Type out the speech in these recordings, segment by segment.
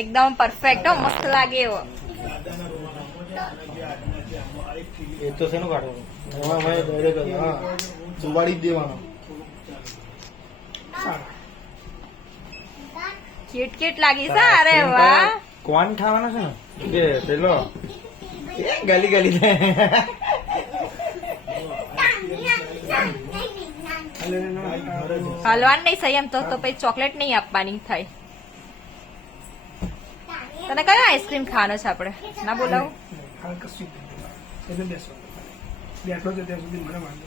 એકદમ પરફેક્ટ હો, મસ્ત લાગે એવો. એ તો શેનું કાઢવાનું? એમાં મેં direct, હા, સુવાડી જ દેવાનો. ક્યુટ ક્યુટ લાગી છે. અરે વાહ, કોણ ખાવાનો છે ને કે પેલો ગાલી ગાલી થાય. હલવાન નહીં સંયમ તો પછી ચોકલેટ નહીં આપવાની થાય. તને કયો આઈસ્ક્રીમ ખાવાનો છે? આપણે ના બોલાવું. બેઠો છે ત્યાં સુધી મને વાંધો.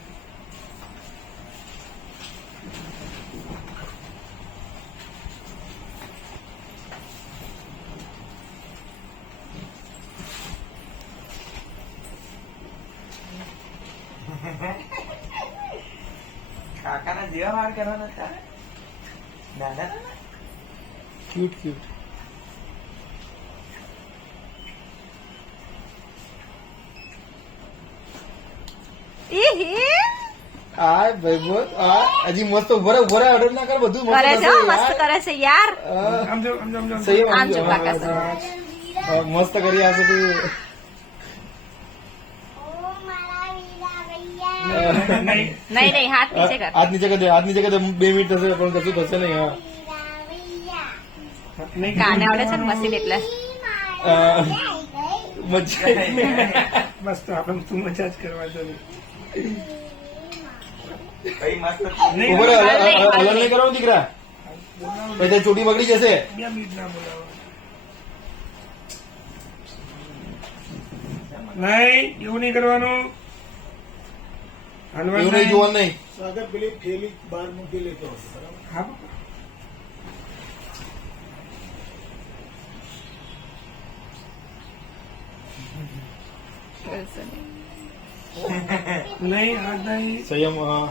કાકાના જેવા વાર કરવાના હતા. દાદા ક્યુટ ક્યુટ. આ ભાઈ બોલ, આ હજી મસ્ત ઉભો રહે ઓર્ડર ના કર, બધું મસ્ત કરે છે હો, કરશે મસ્ત યાર. કરે છે યાર. આમ જો આમ જો આમ જો સહી આમ જો કાકા છે. મસ્ત કરી આપશે તું. નહીં નહીં નહીં, હાથ નીચે કર. હાથ નીચે કરી દે, હાથ નીચે કરી દે. 2 મિનિટ થશે પણ કશું થશે નહીં. હા નહીં કાને આવડે છે ને મશીન એટલે. મજા બસ તો આપણે તું મજા જ કરવા દો. નહીં ઉભો રહે, હલન નહીં કરવાનું દીકરા, પછી ચોટી બગડી જશે. 2 મિનિટ ના બોલાવો. નહીં એવું નહીં કરવાનું. એવું નહીં જોવાનું નહીં. સાગર પેલી થેલી બહાર મૂકી લેતો હશે, બરાબર? હા પપ્પા. નહીં હાથ નહીં. સંયમ. હા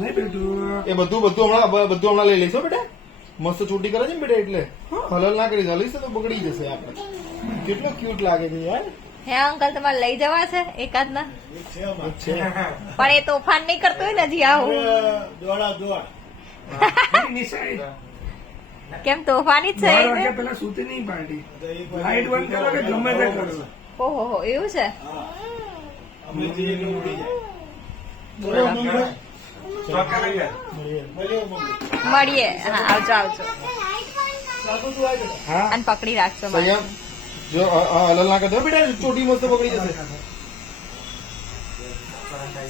નહીં બેટું. એ બધું હમણાં લઈ લઈશું બેટા. મસ્ત ચોટી કરે છે ને બેટા, એટલે હલલ ના કરી હલીશ તો બગડી જશે આપણે. કેટલો ક્યુટ લાગે છે યાર. હે અંકલ, તમારે લઈ જવા છે એકાદ ના? એક છે આમાં. છે. પણ એ તોફાન નહીં કરતો હોય ને હજી આવું. દોડા દોડ. નિશાળ. કેમ તોફાની જ છે 12 એ? વાગ્યા પહેલા સૂતી નહીં પાર્ટી. એક વાર લાઈટ બંધ કરો કે ગમે તે કરો. ઓહો હો, એવું છે. હા. અમને ધીરે ધીરે ઉડી જાય. બરાબર. મળીએ. મળીએ. હા, આવજો આવજો. હા અને પકડી રાખશો મને. સંયમ. જો હલલ ના કરતો બેટા, ચોટી મસ્ત બગડી જશે.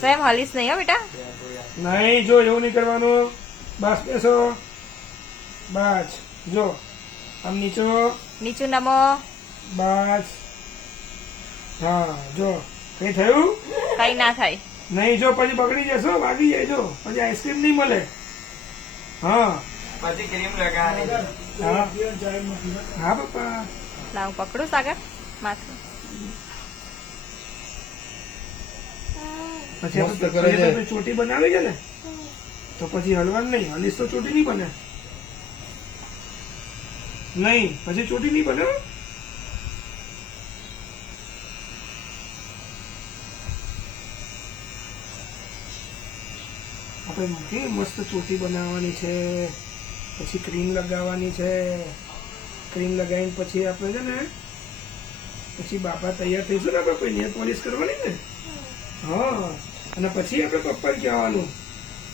સેમ હલીશ નહીં હો બેટા. નહીં જો એવું નહીં કરવાનું. બસ બેસો. બસ જો આમ નીચો. નીચું નમો. બસ હા જો કઈ થયું કઈ ના થાય. નહીં જો પછી બગડી જશો, વાગી જાય જો પછી આઈસ્ક્રીમ નહીં મળે. હા પછી ક્રીમ લગાવવાની. હા હા પપ્પા. લાવ પકડું સાગર માથું. પછી મસ્ત આપણે કરે છે. આપણે ચોટી બનાવી છે ને તો પછી હલવાનું નહીં. હલીશ તો ચોટી નહીં બને. નહીં પછી ચોટી નહીં બને હો. આપણે કેવી મસ્ત ચોટી બનાવવાની છે, પછી ક્રીમ લગાવવાની છે. ક્રીમ લગાવીને પછી આપણે છે ને પછી બાપા તૈયાર થઈશું ને આપણે કોઈ નેલ પોલિશ કરવાની ને. હા અને પછી આપણે પપ્પાને કહેવાનું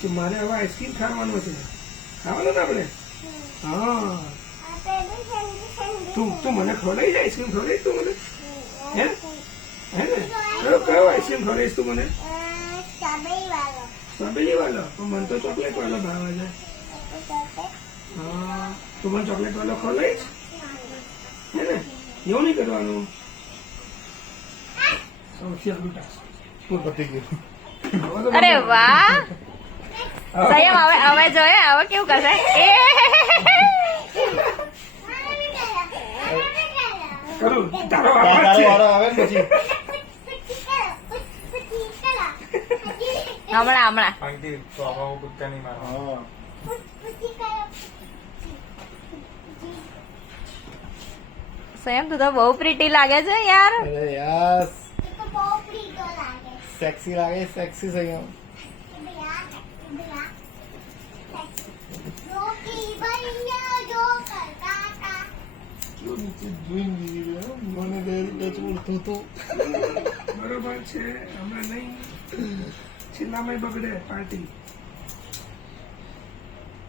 કે મારે હવે આઈસ્ક્રીમ ખાવાનું છે. ખાવાનું ને આપણે. હા તું મને ખવડાવી જાય આઈસ્ક્રીમ ખવડાવીશ તું મને? હે હે ને કયો આઈસ્ક્રીમ ખવડાવીશ તું મને? સ્ટ્રોબેરી વાળો. પણ મને તો ચોકલેટ વાળો ભાવે છે. હા તું મને ચોકલેટ વાળો ખવડાવીશ હે ને? એવું નહીં કરવાનું. સૌથી આગળ ટાસ્ક. પતી ગયું. અરે વાહ સંયમ. હવે જોઈએ હવે કેવું કરશે. કરું તારો તારો આભાર છે. વારો આવે ને પછી હમણાં હા. સંયમ તું તો બહુ પ્રીટી લાગે છે યાર. અરે યાર સેક્સી લાગે સેક્સી સંયમ. કેવું નીચે જોઈને દીધી રે, મને બે રૂપિયા ચોરતું હતું. બરોબર છે હમણાં નહીં છેલ્લામાં બગડે પાર્ટી.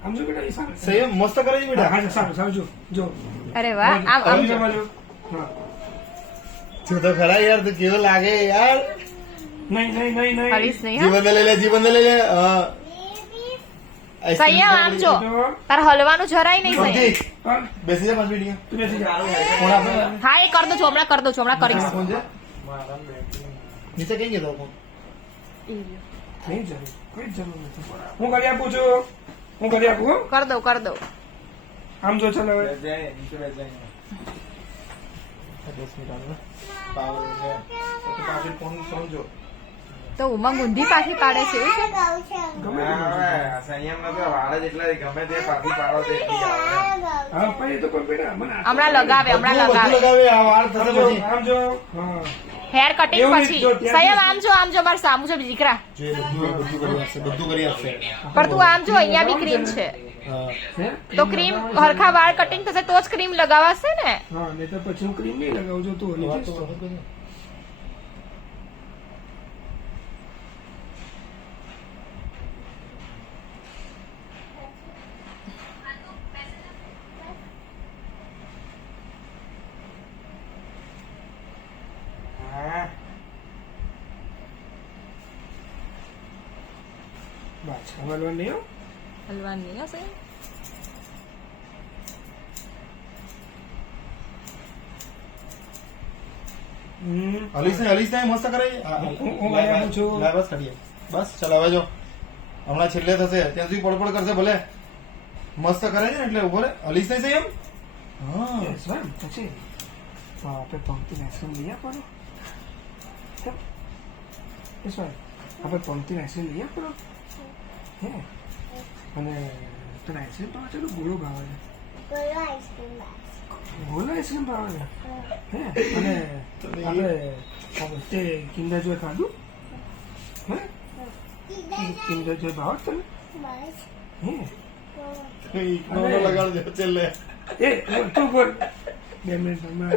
આમ જો બેટા એ સારું સંયમ મસ્ત કરે છે બેટા. હા સારું સારું જો જો અરે વાહ આમ આમ જો. હા જો તો ખરા યાર, તો કેવો લાગે યાર. નહીં નહીં નહીં નહીં હરીશ નહીં હા. જીવન લઈ લે, જીવન લઈ લે. હા. સંયમ આમ જો. તાર હલવાનું જરાય નહીં સંયમ. પંથી, પણ બેસી જા 5 મિનિટ. તું બેસી જા ફોન આપો. હા એ કર દો છો હમણાં કરીશ. ફોન છે? નીચે કઈ ગયો ફોન? નહીં જરૂર કોઈ જ જરૂર નથી હું કરી આપું છું હું કરી આપું હો. કર દો. આમ જો ચાલ હવે 10 મિનિટ આવે. પાવર છે. તો પાછી ફોન સમજો. તો ઉમંગ ઊંધી પાછી પાડે છે એવું છે? ગમે તે સંયમ નો તો વાળ જ એટલા ગમે તે પાછી પાડો તે એટલી આવે. હા પણ એ તો પણ બેટા મને આ- હમણાં લગાવે બધું લગાવે, આ વાળ થશે આમ જો, પછી. આમ જો હા હેર કટિંગ એવું નહીં, પછી જો ત્યાં સંયમ આમ જો મારા સામુ છે દીકરા. જે બધું કરી આપશે, બધું કરી આપશે. પણ તું આમ જો અહીંયા બી ક્રીમ છે હા. હે? તો ક્રીમ હરખા વાળ કટિંગ થશે તો જ ક્રીમ લગાવાશે ને. હા નહીં તો પછી હું ક્રીમ નહીં લગાવું જો તું હલી વાત તો જઈશ તો. બરાબર છે. હા. બસ હલવાનું નહીં હો. હલવાનું નહીં હશે. હલીશ ને મસ્ત કરે. હું લઈ આવું છું. લાય બસ કરીએ. બસ ચાલ હવે જો હમણાં છેલ્લે થશે ત્યાં સુધી પડપડ કરશે ભલે. મસ્ત કરે છે ને એટલે ઉભો રે. હલીશ નહીં એમ. હા Yes, ma'am. પછી આપણે પંક્તિ આઈસ્ક્રીમ લઈ આપો ને યસ મેમ આપણે પંક્તિ આઈસ્ક્રીમ લઈ આપો હે અને તને આઈસ્ક્રીમ ભાવે છે કે ગોળો ભાવે છે ગોળો આઈસ્ક્રીમ ભાવે છે હે અને આપણે તે કિંડર જોઈ ખાધું હે કિંડર જોઈ ભાવે છે તને હે લગાડજો છેલ્લે. એ તું બોલ 2 મિનિટમાં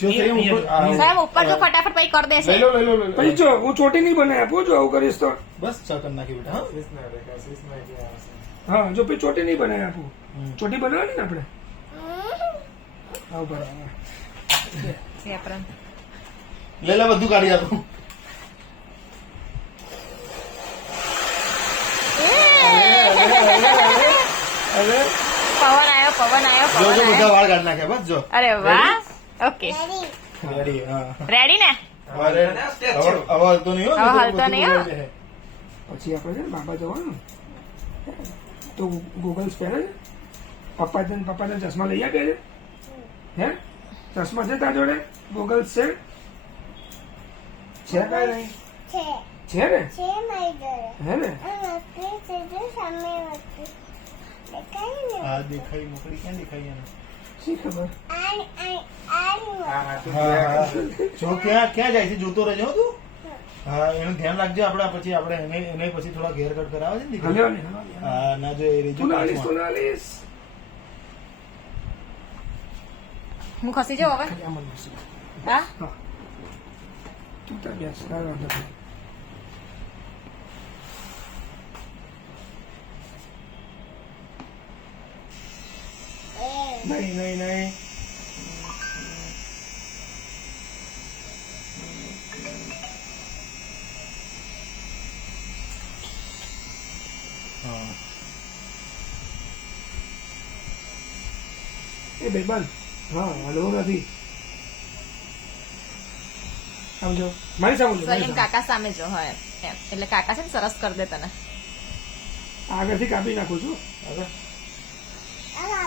જો સંયમ ઉપર સાહેબ ઉપર તો ફટાફટ પછી કરી દેશે. લઈ લો લઈ લો લઈ લો. પછી જો હું ચોટી નહીં બનાવી આપું જો આવું કરીશ તો બસ ચા કરી નાખી બેટા. હા શીશના દેખા, શીશના ક્યાં આવશે? હા જો પછી ચોટી નહીં બનાવી આપું હમ. ચોટી બનાવવાની ને આપણે આવું બરાબર છે આપણે. લઈ લે બધું કાઢી આપું. હવે પવન આવ્યો જો જો બધા આવ્યો. વાળ કાઢી નાખ્યા બસ જો. અરે વાહ ઓકે રેડી. હા રેડી ને. હવે હલતો નહીં હો. હવે હલતો નહીં હો. બધું પછી આપણે છે ને બાબા જવાનું તો ગૂગલ્સ પહેરે છે પપ્પાને ચશ્મા લઈ આપ્યા છે હે ચશ્મા છે તારા જોડે ગૂગલ્સ છે કાંઈ નહીં છે ને હે ને હા દેખાઈ મોકળી ક્યાં દેખાઈ એને? શી ખબર હા, હા, તું હા, જોયા હા. કર. જો ક્યાં જાય છે જોતો રહેજો હો તું. હા એનું ધ્યાન રાખજો. પછી આપણે એને પછી થોડા ઘેર કટ કરાવે છે ને દીકરી. હલ્યો ને હા ના જો એ રેજો તું નાલીશ પાછમાં. હું ખસી જાઉં હવે. ખાલી આમ જ બેસી. હા હા તું ત્યાં બેસ કાંઈ વાંધો નહીં. નહીં હા. એ ભાઈબંધ હા હલવું નથી સમજો મારી સામે જો, મારી સંયમ સામે. કાકા સામે જો હોય એમ. એટલે કાકા છે ને સરસ કરી દે તને. આગળથી કાપી નાખું છું હવે હા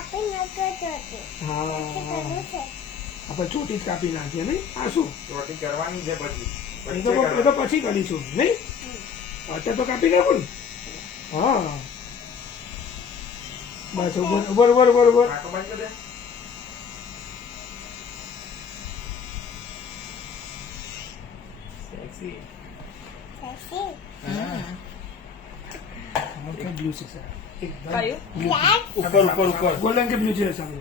આપણે ચોટી જ કાપી નાખીએ નહીં આ શું ચોટી કરવાની છે પછી. એ તો પછી કરીશું નહીં અત્યારે તો કાપી નાખું ને હા બસ ઉપર આંખો બંધ કરી દે. સેક્સી બ્લુ છે સર એકદમ કયું ઉપર ઉપર ઉપર ગોલ્ડન કે બ્લુ છે સામે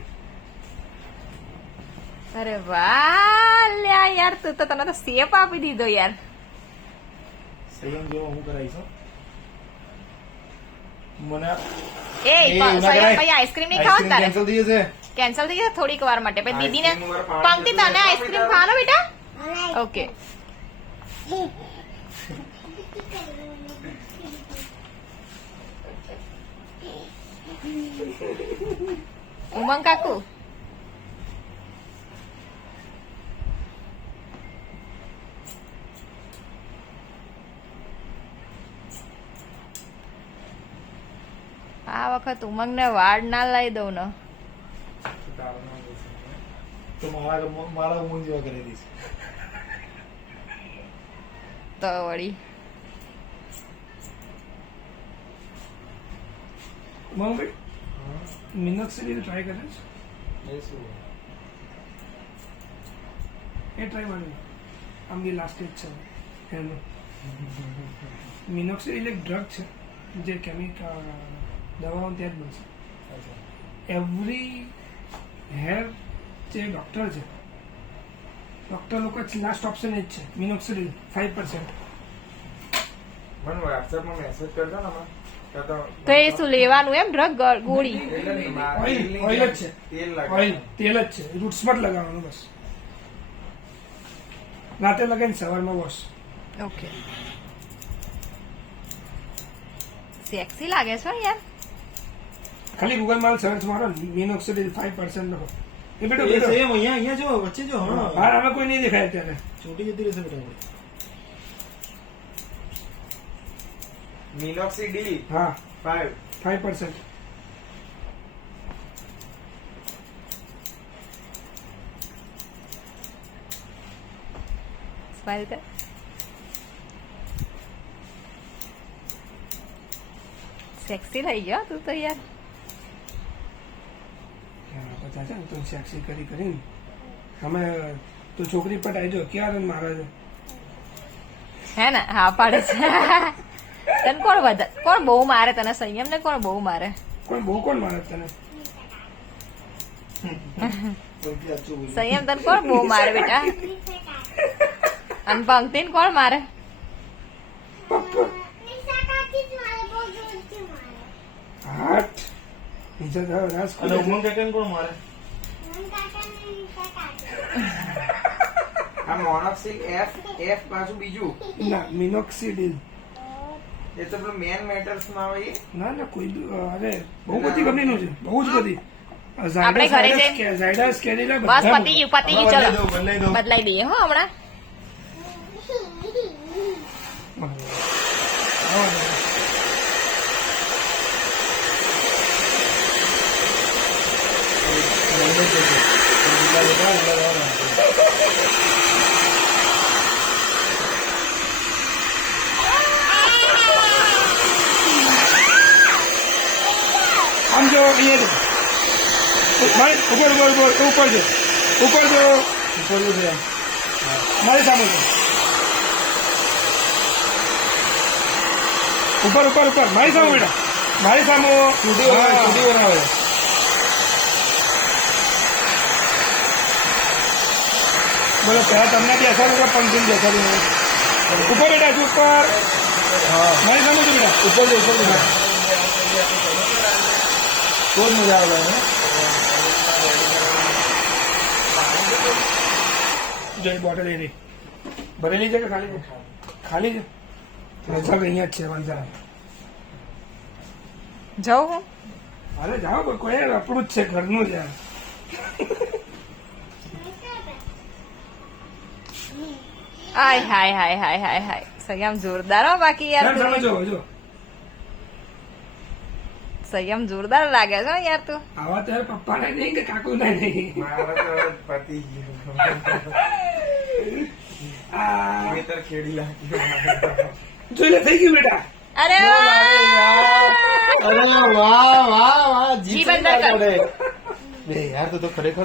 અરે વાહ લ્યા યાર તું તો તને તો શેપ આપી દીધો યાર સંયમ જેવો હું કરાવીશ હો. મને એ એવું ના સંયમ કરાય. ભાઈ આઈસ્ક્રીમ નહીં ખાવ તારે cancel થઈ જશે. કેન્સલ થઈ જશે થોડીક વાર માટે પછી દીદીને આઈસ્ક્રીમ ઉપર પાણી પંક્તિ તને આઈસ્ક્રીમ ખાવાનો બેટા ઓકે ઉમંગ કાકુ આ વખત ઉમંગ ને વાળ ના લઈ દઉં ને તો મારા ઉમંગ જેવા કરી દઈશ. તો વળી મમ્મી મીનાક્ષરી ટ્રાય કરે છે એ શું? એ ટ્રાય મારી આમ બી લાસ્ટ સ્ટેજ છે એનો મીનાક્ષરી એટલે ડ્રગ છે જે કેમિકલ દવાઓ ત્યાં જ બનશે એવરી હેર જે ડૉક્ટર છે ડૉક્ટર લોકો લાસ્ટ ઓપ્શન એ જ છે મીનોક્સિડિલ 5%. મને વોટ્સએપમાં મેસેજ કરજો ને હમણાં. તો એ શું લેવાનું એમ ડ્રગ ગોળી એટલે નહીં, ઓઇલ જ છે તેલ ઓઇલ લાગે તેલ જ છે રૂટ્સમાં જ લગાવવાનું બસ રાતે લગાવીને સવારમાં વોશ ઓકે સેક્સી લાગે છે હો યાર ખાલી ગૂગલમાં સર્ચ મારો મીનોક્સિડિલ 5% લખો એ બેટો એ બેટો સંયમ અહીંયા જો વચ્ચે જો હા બહાર આમાં કોઈ નહીં દેખાય અત્યારે ચોટી જતી રહેશે બેટા આપણી. મિનોક્સિડીલ હા 5 5%. સ્માઈલ કર સેક્સી થઈ ગયો તું તો યાર બધા છે ને તો સેક્સી કરી કરીને અમે તો છોકરી પટાઈ જો ક્યારે મારે છે હે ને હા પાડે છે તને કોણ બહુ મારે તને સંયમ ને કોણ બહુ મારે કોણ બહુ કોણ મારે તને પંક્તિ સાચું બોલી. સંયમ તને કોણ બહુ મારે બેટા અને પંક્તિ ને કોણ મારે હાથ નીચે જાઓ રાસ અને ઉમંગ કાકાને કોણ મારે? આ મોનોક્સિલ F પાછું બીજું ના મિનોક્સિડિલ એ તો પેલું મેન મેટર્સ માં આવે એ. ના ના કોઈ બી અરે બહુ બધી કંપનીનું છે બહુ જ બધી આપણે ઘરે જઈને- ઝાયડસ કેડિલા બસ બધા પતી ગયું ચલો બદલાઈ દઉં. બદલાઈ દઈએ હો હમણાં આમ જો અહીંયા જો મારી ઉપર ઉપર ઉપર ઉપર જો ઉપર જો ઉપર છે. મારી સામે જો ઉપર ઉપર ઉપર મારી સામે બેટા મારી સામે ચૂંટી બનાવે, ચૂંટી બનાવે. બોલો પહેલા તમને બી અસર એટલે પંચીન જશે ઉપર બેટા હજુ ઉપર હા મારી સામે જો બેટા ઉપર છે, ઉપર છે. તો જ મજા આવે હે? જો એ બોટલ એ રહી ભરેલી છે કે ખાલી છે ખાલી છે લગભગ અહીંયા જ છે વાંધા જવું હું અરે જાઓ કોઈ આપણું જ છે ઘરનું જ યાર હાય હાય હાય હાય હાય હાય સંયમ જોરદાર હો બાકી યાર સામે સામે તું. જો જો સંયમ જોરદાર લાગે છે હો યાર તું આવા ત્યારે પપ્પાને નહીં કે કાકુને નહીં મારે તો હવે પતી ગયું આ ખેતર ખેડી લાગ્યું જોઈ લે થઈ ગયું બેટા અરે વાહ! અરે વાહ વાહ વાહ જીવ અંદર કર. બે યાર તો ખરેખર